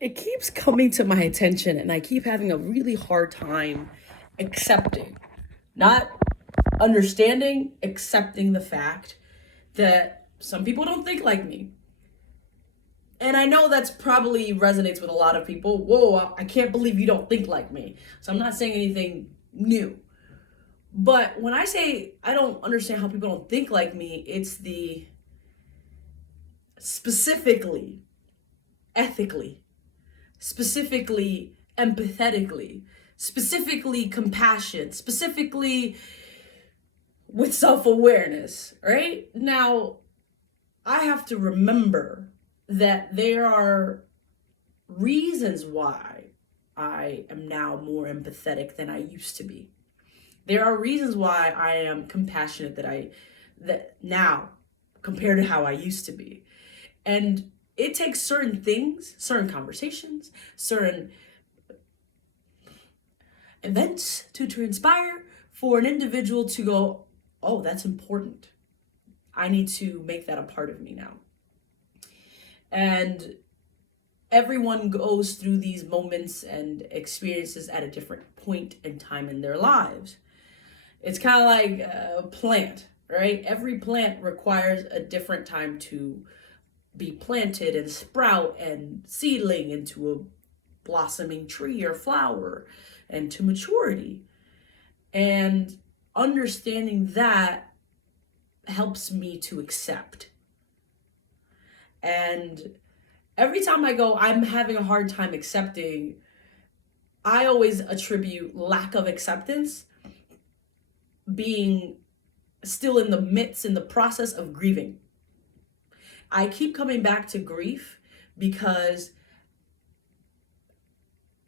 It keeps coming to my attention, and I keep having a really hard time accepting, not understanding, accepting the fact that some people don't think like me. And I know that's probably resonates with a lot of people. Whoa, I can't believe you don't think like me. So I'm not saying anything new. But when I say I don't understand how people don't think like me, it's the specifically, ethically, specifically empathetically, specifically compassion, specifically with self awareness, right? Now, I have to remember that there are reasons why I am now more empathetic than I used to be. There are reasons why I am compassionate that now compared to how I used to be. And it takes certain things, certain conversations, certain events to transpire for an individual to go, oh, that's important. I need to make that a part of me now. And everyone goes through these moments and experiences at a different point in time in their lives. It's kind of like a plant, right? Every plant requires a different time to be planted and sprout and seedling into a blossoming tree or flower and to maturity. And understanding that helps me to accept. And every time I go, I'm having a hard time accepting, I always attribute lack of acceptance being still in the midst, in the process of grieving. I keep coming back to grief because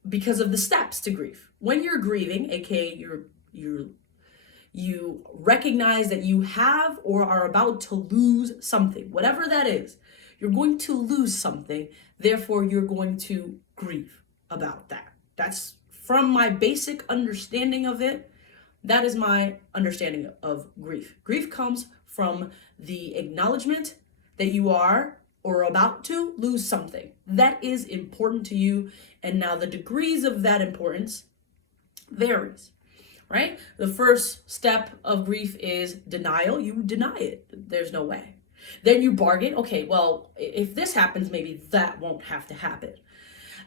because of the steps to grief. When you're grieving, aka you recognize that you have or are about to lose something, whatever that is. You're going to lose something, therefore you're going to grieve about that. That's from my basic understanding of it. That is my understanding of grief. Grief comes from the acknowledgement that you are or about to lose something that is important to you. And now the degrees of that importance varies, right? The first step of grief is denial. You deny it. There's no way. Then you bargain. Okay, well, if this happens, maybe that won't have to happen.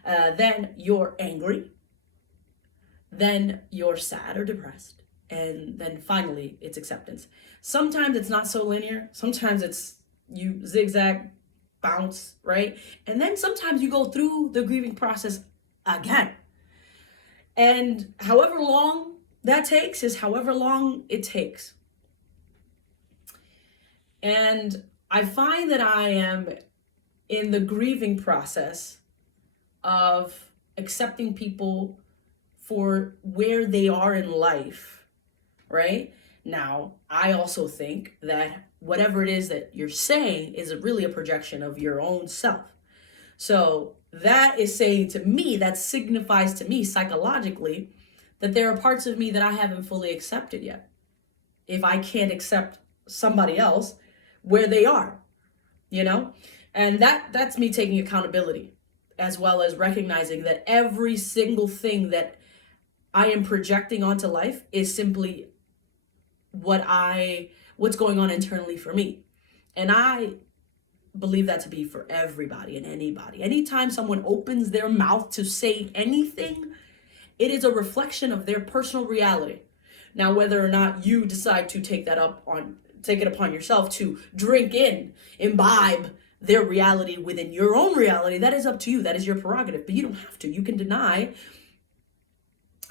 Then you're angry. Then you're sad or depressed. And then finally, it's acceptance. Sometimes it's not so linear. Sometimes it's you zigzag, bounce, right? And then sometimes you go through the grieving process again. And however long that takes is however long it takes. And I find that I am in the grieving process of accepting people for where they are in life, right? Now, I also think that whatever it is that you're saying is really a projection of your own self. So that is saying to me, that signifies to me psychologically that there are parts of me that I haven't fully accepted yet. If I can't accept somebody else where they are, you know? And that's me taking accountability as well as recognizing that every single thing that I am projecting onto life is simply what's going on internally for me. And I believe that to be for everybody and anybody. Anytime someone opens their mouth to say anything, it is a reflection of their personal reality. Now, whether or not you decide to take it upon yourself to drink in, imbibe their reality within your own reality, that is up to you. That is your prerogative. But you don't have to. You can deny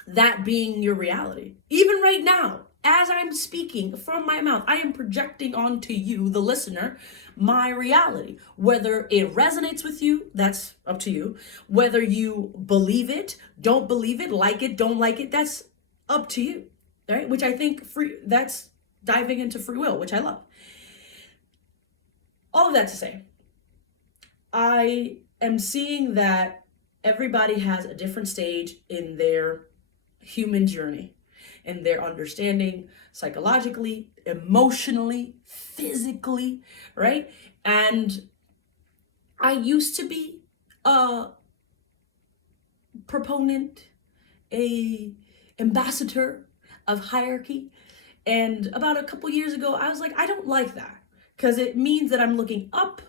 that being your reality. Even right now, as I'm speaking from my mouth, I am projecting onto you, the listener, my reality. Whether it resonates with you, that's up to you. Whether you believe it, don't believe it, don't like it, that's up to you. Right? Which I think that's diving into free will, which I love. All of that to say, I am seeing that everybody has a different stage in their human journey and their understanding psychologically, emotionally, physically, right? And I used to be a proponent, a ambassador of hierarchy. And about a couple years ago, I was like, I don't like that because it means that I'm looking up.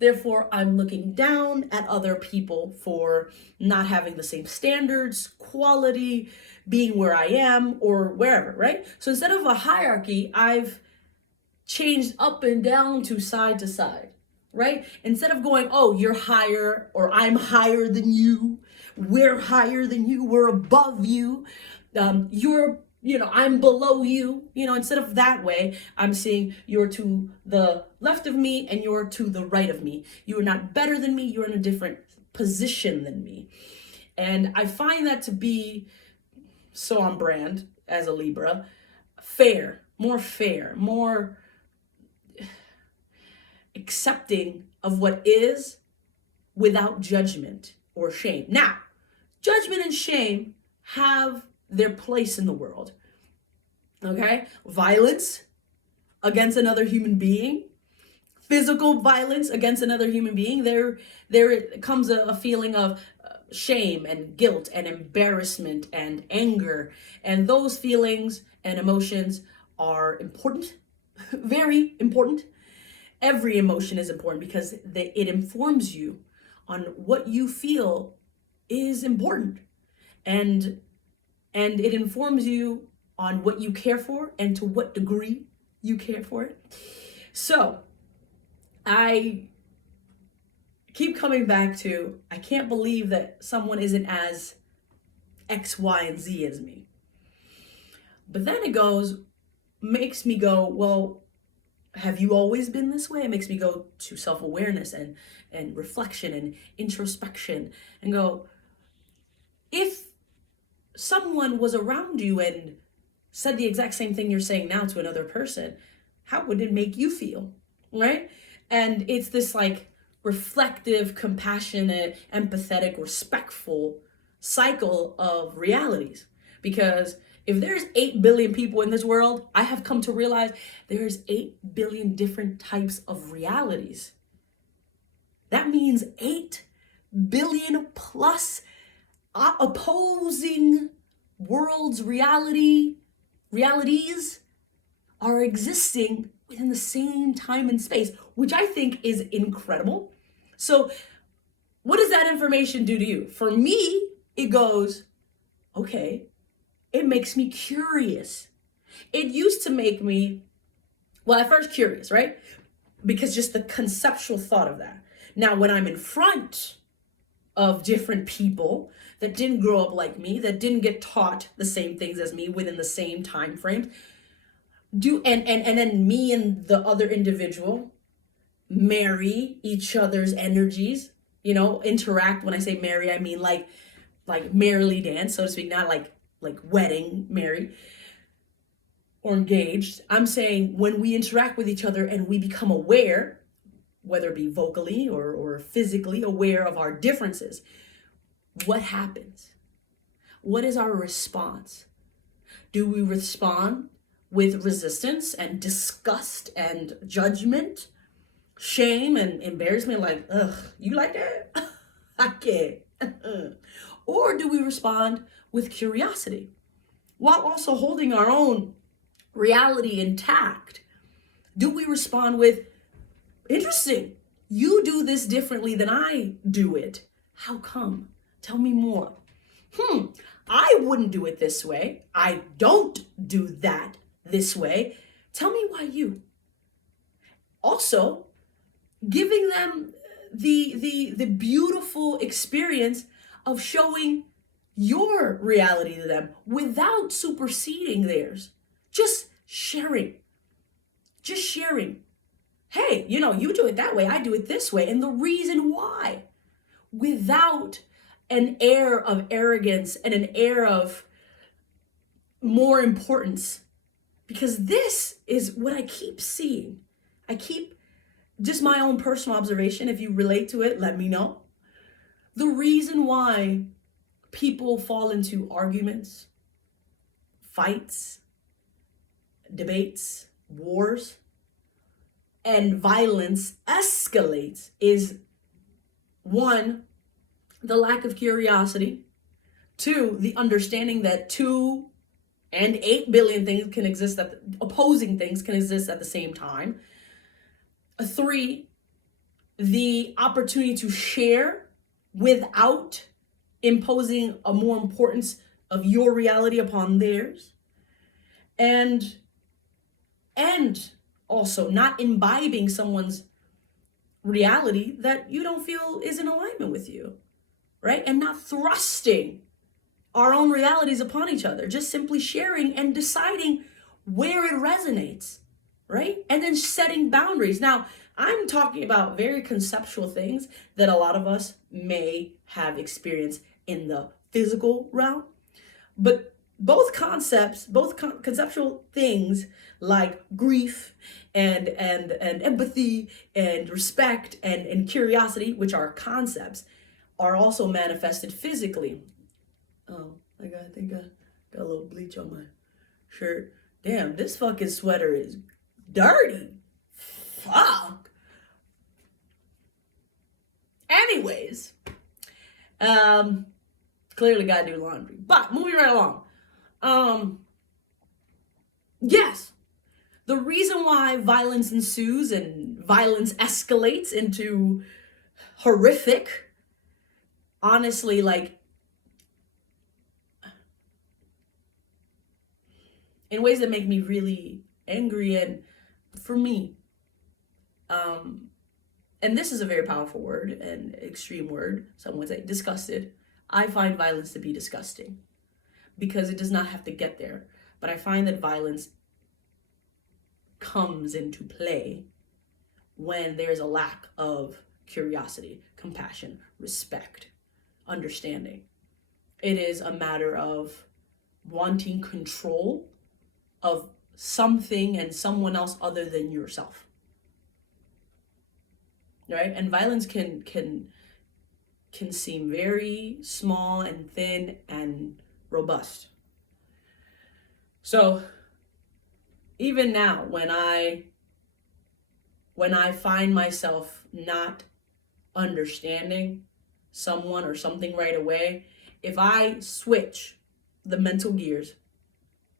Therefore, I'm looking down at other people for not having the same standards, quality, being where I am or wherever, right? So instead of a hierarchy, I've changed up and down to side, right? Instead of going, oh, you're higher or I'm higher than you, we're higher than you, we're above you, I'm below you, instead of that way, I'm seeing you're to the left of me and you're to the right of me. You are not better than me, you're in a different position than me. And I find that to be so on brand as a Libra, fair, more accepting of what is without judgment or shame. Now, judgment and shame have their place in the world. Okay? Violence against another human being, physical violence against another human being, there comes a feeling of shame and guilt and embarrassment and anger. And those feelings and emotions are important, very important. Every emotion is important because it informs you on what you feel is important. And it informs you on what you care for and to what degree you care for it. So I keep coming back to, I can't believe that someone isn't as X, Y, and Z as me. But then makes me go, well, have you always been this way? It makes me go to self-awareness and reflection and introspection and go, if someone was around you and said the exact same thing you're saying now to another person, how would it make you feel, right? And it's this like reflective, compassionate, empathetic, respectful cycle of realities. Because if there's 8 billion people in this world, I have come to realize there's 8 billion different types of realities. That means 8 billion plus opposing worlds, realities are existing within the same time and space, which I think is incredible. So what does that information do to you? For me, it goes, okay, it makes me curious. It used to make me, well, at first curious, right? Because just the conceptual thought of that. Now, when I'm in front of different people that didn't grow up like me, that didn't get taught the same things as me within the same time frame, and then me and the other individual marry each other's energies, interact. When I say marry, I mean like merrily dance, so to speak, not like wedding, marry, or engaged. I'm saying when we interact with each other and we become aware, whether it be vocally or physically aware of our differences, what happens? What is our response? Do we respond with resistance and disgust and judgment, shame and embarrassment, like, ugh, you like that? I can't. Or do we respond with curiosity while also holding our own reality intact? Do we respond with, interesting, you do this differently than I do it. How come? Tell me more. I wouldn't do it this way. I don't do that this way. Tell me why you. Also, giving them the beautiful experience of showing your reality to them without superseding theirs. Just sharing. Hey, you do it that way, I do it this way, and the reason why. Without an air of arrogance and an air of more importance. Because this is what I keep seeing. Just my own personal observation, if you relate to it, let me know. The reason why people fall into arguments, fights, debates, wars, and violence escalates is, one, the lack of curiosity. 2, the understanding that 2 and 8 billion things can exist opposing things can exist at the same time. 3, the opportunity to share without imposing a more importance of your reality upon theirs. And also not imbibing someone's reality that you don't feel is in alignment with you, right? And not thrusting our own realities upon each other, just simply sharing and deciding where it resonates, right? And then setting boundaries. Now, I'm talking about very conceptual things that a lot of us may have experienced in the physical realm, but both concepts, conceptual things like grief and empathy and respect and curiosity, which are concepts, are also manifested physically. Oh, I think I got a little bleach on my shirt. Damn, this fucking sweater is dirty. Fuck. Anyways, clearly gotta do laundry. But moving right along. Yes, the reason why violence ensues and violence escalates into horrific, honestly, like, in ways that make me really angry, and for me, and this is a very powerful word and extreme word, some would say disgusted. I find violence to be disgusting because it does not have to get there. But I find that violence comes into play when there's a lack of curiosity, compassion, respect, understanding. It is a matter of wanting control of something and someone else other than yourself. Right? And violence can seem very small and thin and robust. So even now, when I find myself not understanding someone or something right away, if I switch the mental gears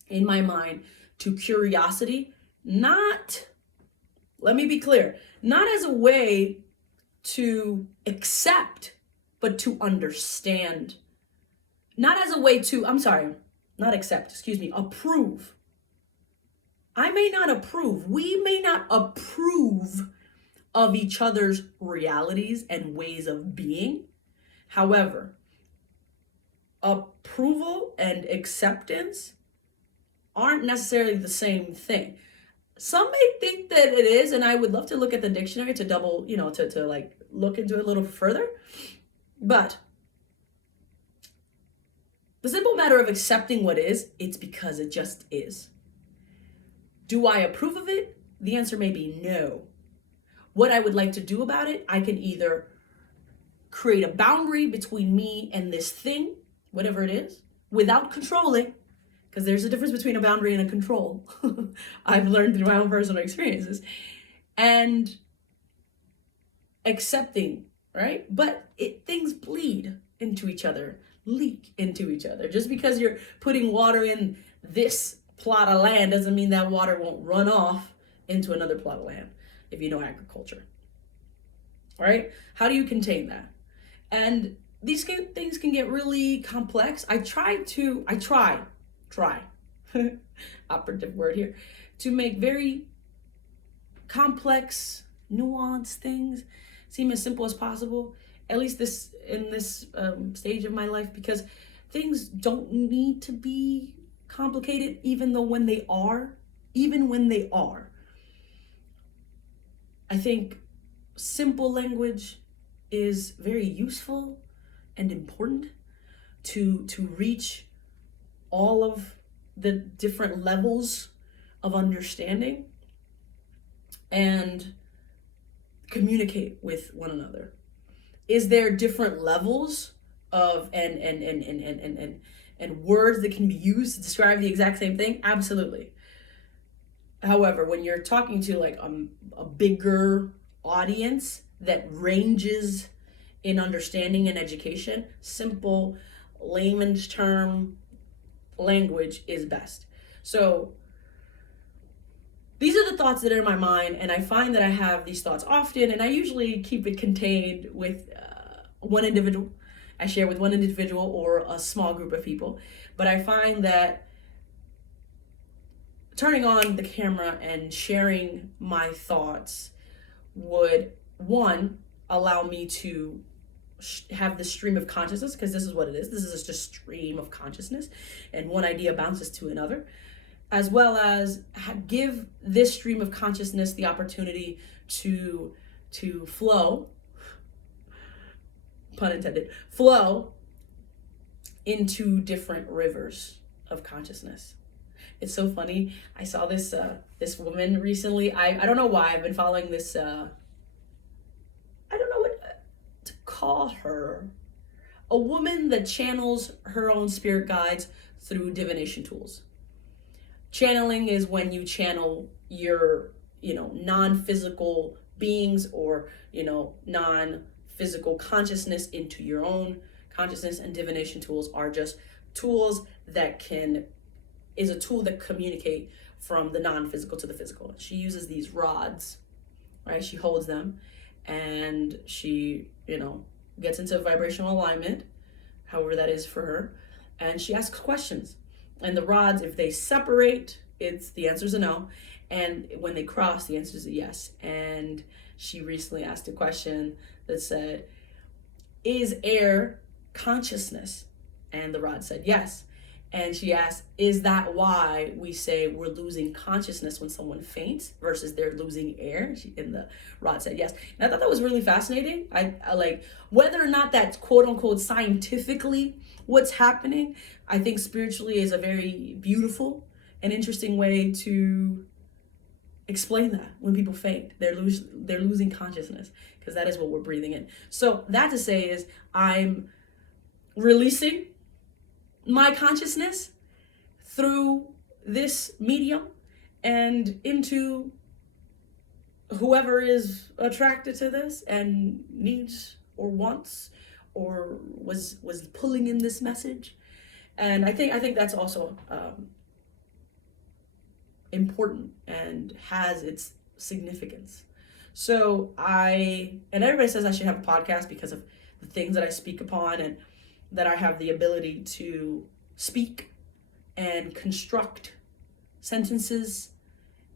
in my mind to curiosity, let me be clear, not as a way to accept, but to understand. Not as a way to, approve. I may not approve. We may not approve of each other's realities and ways of being. However, approval and acceptance aren't necessarily the same thing. Some may think that it is, and I would love to look at the dictionary to to like look into it a little further. But the simple matter of accepting what is, it's because it just is. Do I approve of it? The answer may be no. What I would like to do about it, I can either create a boundary between me and this thing, whatever it is, without controlling, because there's a difference between a boundary and a control. I've learned through my own personal experiences. And accepting, right? But things bleed into each other, leak into each other. Just because you're putting water in this plot of land doesn't mean that water won't run off into another plot of land, if you know agriculture. Right? How do you contain that? And these things can get really complex. I try, operative word here, to make very complex, nuanced things seem as simple as possible, at least in this stage of my life, because things don't need to be complicated, even when they are. I think simple language is very useful and important to reach all of the different levels of understanding and communicate with one another. Is there different levels of and words that can be used to describe the exact same thing? Absolutely. However, when you're talking to like a bigger audience that ranges in understanding and education, simple layman's term language is best. So these are the thoughts that are in my mind, and I find that I have these thoughts often, and I usually keep it contained with one individual. I share with one individual or a small group of people, but I find that turning on the camera and sharing my thoughts would, one, allow me to have the stream of consciousness, because this is what it is. This is just stream of consciousness, and one idea bounces to another, as well as give this stream of consciousness the opportunity to flow, pun intended, flow into different rivers of consciousness. It's so funny. I saw this this woman recently. I don't know why I've been following this. I don't know what to call her. A woman that channels her own spirit guides through divination tools. Channeling is when you channel your, non-physical beings or, non-physical consciousness into your own consciousness, and divination tools are just tools that is a tool that communicate from the non-physical to the physical. She uses these rods, right? She holds them and she, gets into vibrational alignment, however that is for her, and she asks questions. And the rods, if they separate, the answer is a no. And when they cross, the answer is a yes. And she recently asked a question that said, is air consciousness? And the rod said yes. And she asked, is that why we say we're losing consciousness when someone faints versus they're losing air? And the rod said yes. And I thought that was really fascinating. I like, whether or not that's quote unquote scientifically what's happening, I think spiritually is a very beautiful and interesting way to explain that. When people faint, they're losing consciousness, because that is what we're breathing in. So that to say is, I'm releasing my consciousness through this medium and into whoever is attracted to this and needs or wants or was pulling in this message. And I think that's also important and has its significance. So and everybody says I should have a podcast because of the things that I speak upon, and that I have the ability to speak and construct sentences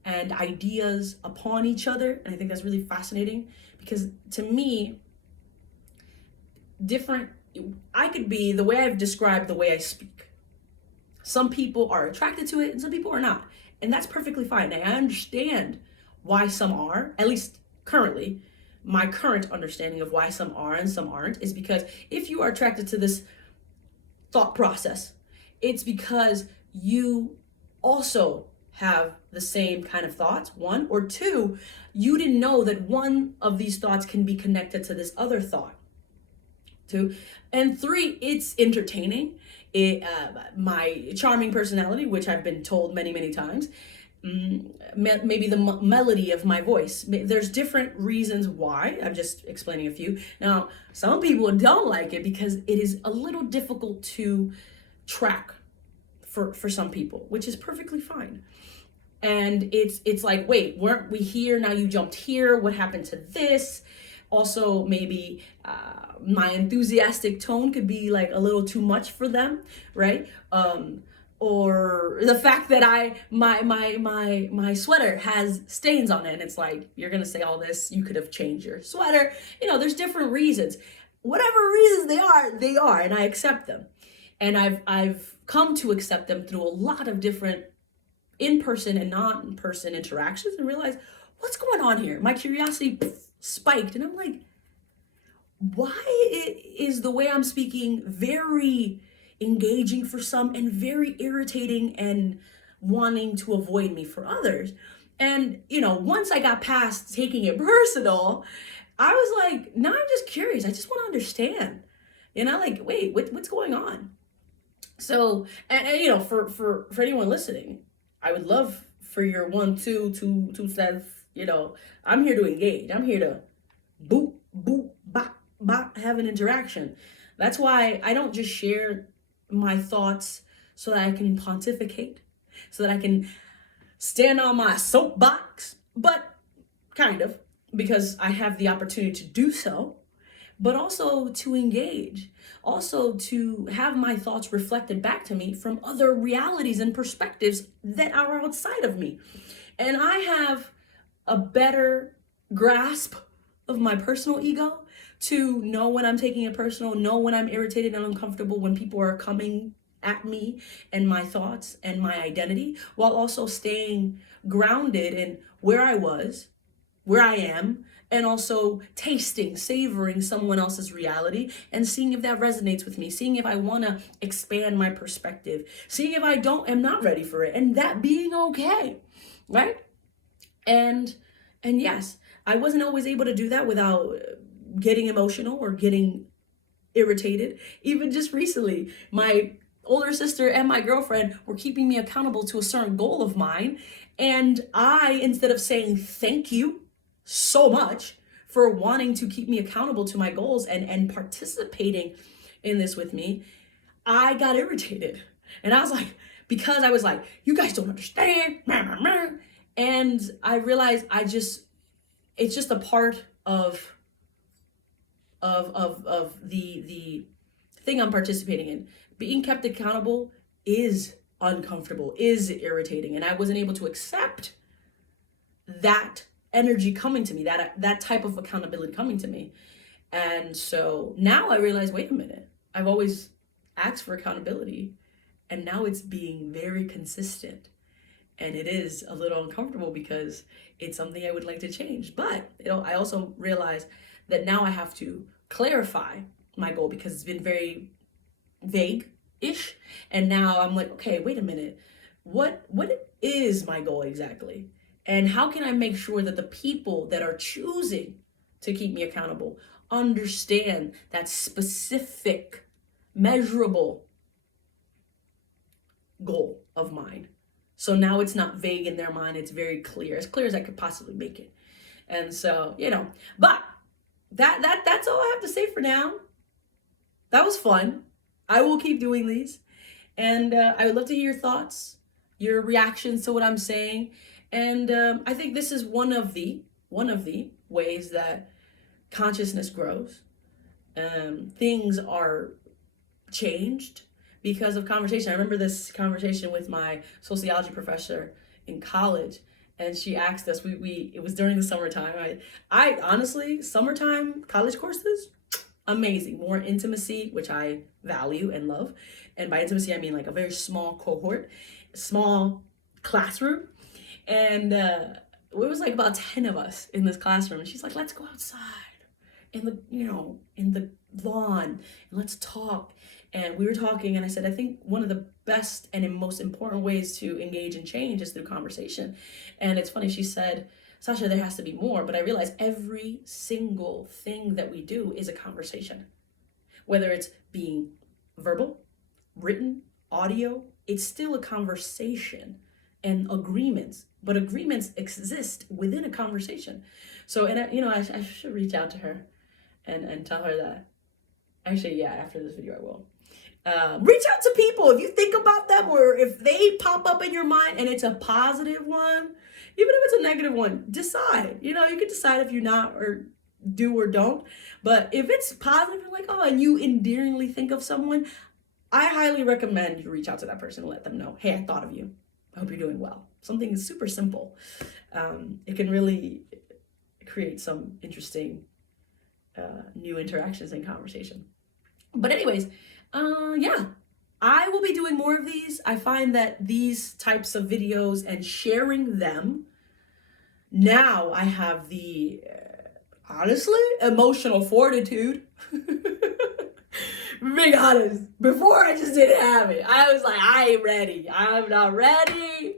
and ideas upon each other. And I think that's really fascinating, because to me, I could be the way I've described the way I speak. Some people are attracted to it and some people are not. And that's perfectly fine. I understand why some are, at least currently. My current understanding of why some are and some aren't is because if you are attracted to this thought process, it's because you also have the same kind of thoughts, one, or two, you didn't know that one of these thoughts can be connected to this other thought. Two, and three, it's entertaining. My charming personality, which I've been told many, many times, maybe the melody of my voice. There's different reasons why. I'm just explaining a few. Now, some people don't like it because it is a little difficult to track for some people, which is perfectly fine. And it's like, wait, weren't we here? Now you jumped here. What happened to this? Also, maybe my enthusiastic tone could be like a little too much for them, right? Or the fact that my sweater has stains on it, and it's like, you're gonna say all this, you could have changed your sweater. There's different reasons. Whatever reasons they are, and I accept them. And I've come to accept them through a lot of different in-person and non-person interactions, and realize what's going on here. My curiosity spiked, and I'm like, why is the way I'm speaking very engaging for some and very irritating and wanting to avoid me for others? And once I got past taking it personal, I was like, now I'm just curious. I just want to understand, like, wait, what's going on? So, and for anyone listening, I would love for your 1, 2 cents. I'm here to engage. I'm here to boop, boop, bop, have an interaction. That's why I don't just share my thoughts so that I can pontificate, so that I can stand on my soapbox, but kind of, because I have the opportunity to do so, but also to engage, also to have my thoughts reflected back to me from other realities and perspectives that are outside of me. And I have a better grasp of my personal ego to know when I'm taking it personal, know when I'm irritated and uncomfortable when people are coming at me and my thoughts and my identity, while also staying grounded in where I was, where I am, and also tasting, savoring someone else's reality and seeing if that resonates with me, seeing if I want to expand my perspective, seeing if I am not ready for it, and that being okay, right? And yes, I wasn't always able to do that without getting emotional or getting irritated. Even just recently, my older sister and my girlfriend were keeping me accountable to a certain goal of mine. And I, instead of saying thank you so much for wanting to keep me accountable to my goals and participating in this with me, I got irritated. And I was like, because I was like, you guys don't understand. And I realized it's just a part of the thing I'm participating in. Being kept accountable is uncomfortable, is irritating, and I wasn't able to accept that energy coming to me, that type of accountability coming to me. And so now I realize, wait a minute, I've always asked for accountability, and now it's being very consistent. And it is a little uncomfortable because it's something I would like to change. But I also realize that now I have to clarify my goal because it's been very vague-ish. And now I'm like, okay, wait a minute. What is my goal exactly? And how can I make sure that the people that are choosing to keep me accountable understand that specific, measurable goal of mine? So now it's not vague in their mind, it's very clear as I could possibly make it. And so, but that's all I have to say for now. That was fun. I will keep doing these. And I would love to hear your thoughts, your reactions to what I'm saying. And I think this is one of the ways that consciousness grows. Things are changed because of conversation. I remember this conversation with my sociology professor in college, and she asked us, it was during the summertime. I honestly, summertime college courses, amazing. More intimacy, which I value and love. And by intimacy, I mean like a very small cohort, small classroom. And it was like about 10 of us in this classroom. And she's like, let's go outside in the lawn and let's talk. And we were talking, and I said, I think one of the best and most important ways to engage in change is through conversation. And it's funny, she said, Sasha, there has to be more. But I realized every single thing that we do is a conversation. Whether it's being verbal, written, audio, it's still a conversation. And agreements, but agreements exist within a conversation. So, and I should reach out to her and tell her that. Actually, yeah, after this video I will. Reach out to people if you think about them, or if they pop up in your mind and it's a positive one, even if it's a negative one, decide. You can decide if you not or do or don't. But if it's positive, you're like, oh, and you endearingly think of someone, I highly recommend you reach out to that person and let them know, hey, I thought of you. I hope you're doing well. Something super simple. It can really create some interesting new interactions and conversation. But anyways, yeah, I will be doing more of these. I find that these types of videos and sharing them, now I have the, honestly, emotional fortitude. Being honest, before I just didn't have it. I was like, I ain't ready. I'm not ready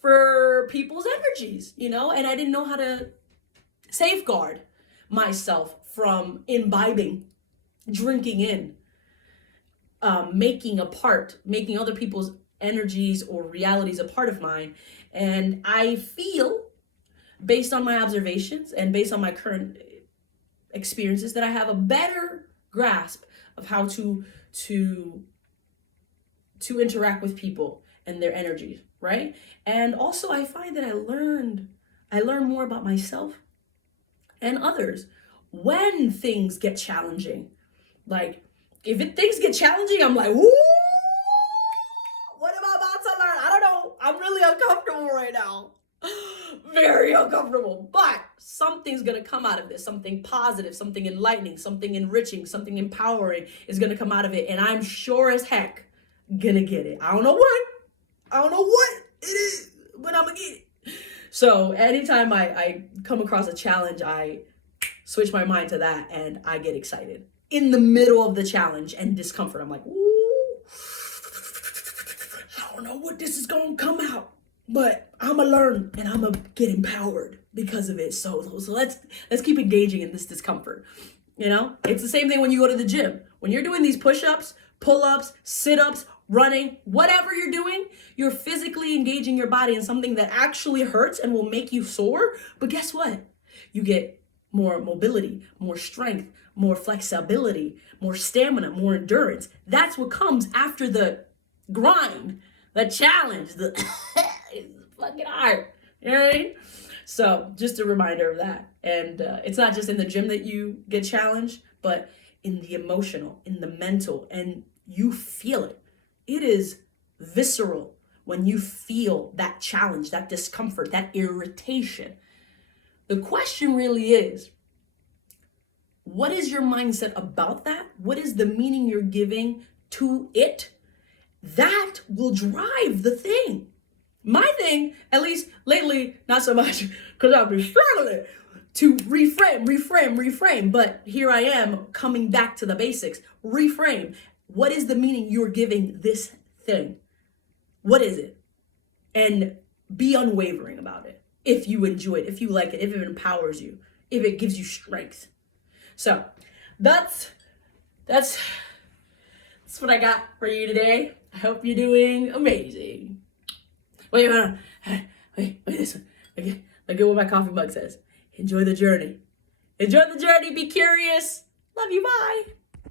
for people's energies, and I didn't know how to safeguard myself from imbibing, drinking in, making other people's energies or realities a part of mine. And I feel, based on my observations and based on my current experiences, that I have a better grasp of how to interact with people and their energies, right? And also I find that I learn more about myself and others when things get challenging. Like things get challenging, I'm like, woo, what am I about to learn? I don't know. I'm really uncomfortable right now. Very uncomfortable. But something's going to come out of this. Something positive, something enlightening, something enriching, something empowering is going to come out of it. And I'm sure as heck going to get it. I don't know what it is, but I'm going to get it. So anytime I come across a challenge, I switch my mind to that and I get excited. In the middle of the challenge and discomfort, I'm like, ooh, I don't know what this is going to come out, but I'm going to learn and I'm going to get empowered because of it. So let's keep engaging in this discomfort. You know, it's the same thing when you go to the gym. When you're doing these push-ups, pull-ups, sit-ups, running, whatever you're doing, you're physically engaging your body in something that actually hurts and will make you sore. But guess what? You get more mobility, more strength, more flexibility, more stamina, more endurance. That's what comes after the grind, the challenge, it's fucking hard. You know what I mean? So just a reminder of that. And it's not just in the gym that you get challenged, but in the emotional, in the mental, and you feel it. It is visceral when you feel that challenge, that discomfort, that irritation. The question really is, what is your mindset about that? What is the meaning you're giving to it? That will drive the thing. My thing, at least lately, not so much, because I've been struggling to reframe. But here I am coming back to the basics. Reframe. What is the meaning you're giving this thing? What is it? And be unwavering about it. If you enjoy it, if you like it, if it empowers you, if it gives you strength. So that's what I got for you today. I hope you're doing amazing. Wait, this one. Okay, look at what my coffee mug says. Enjoy the journey. Enjoy the journey. Be curious. Love you. Bye.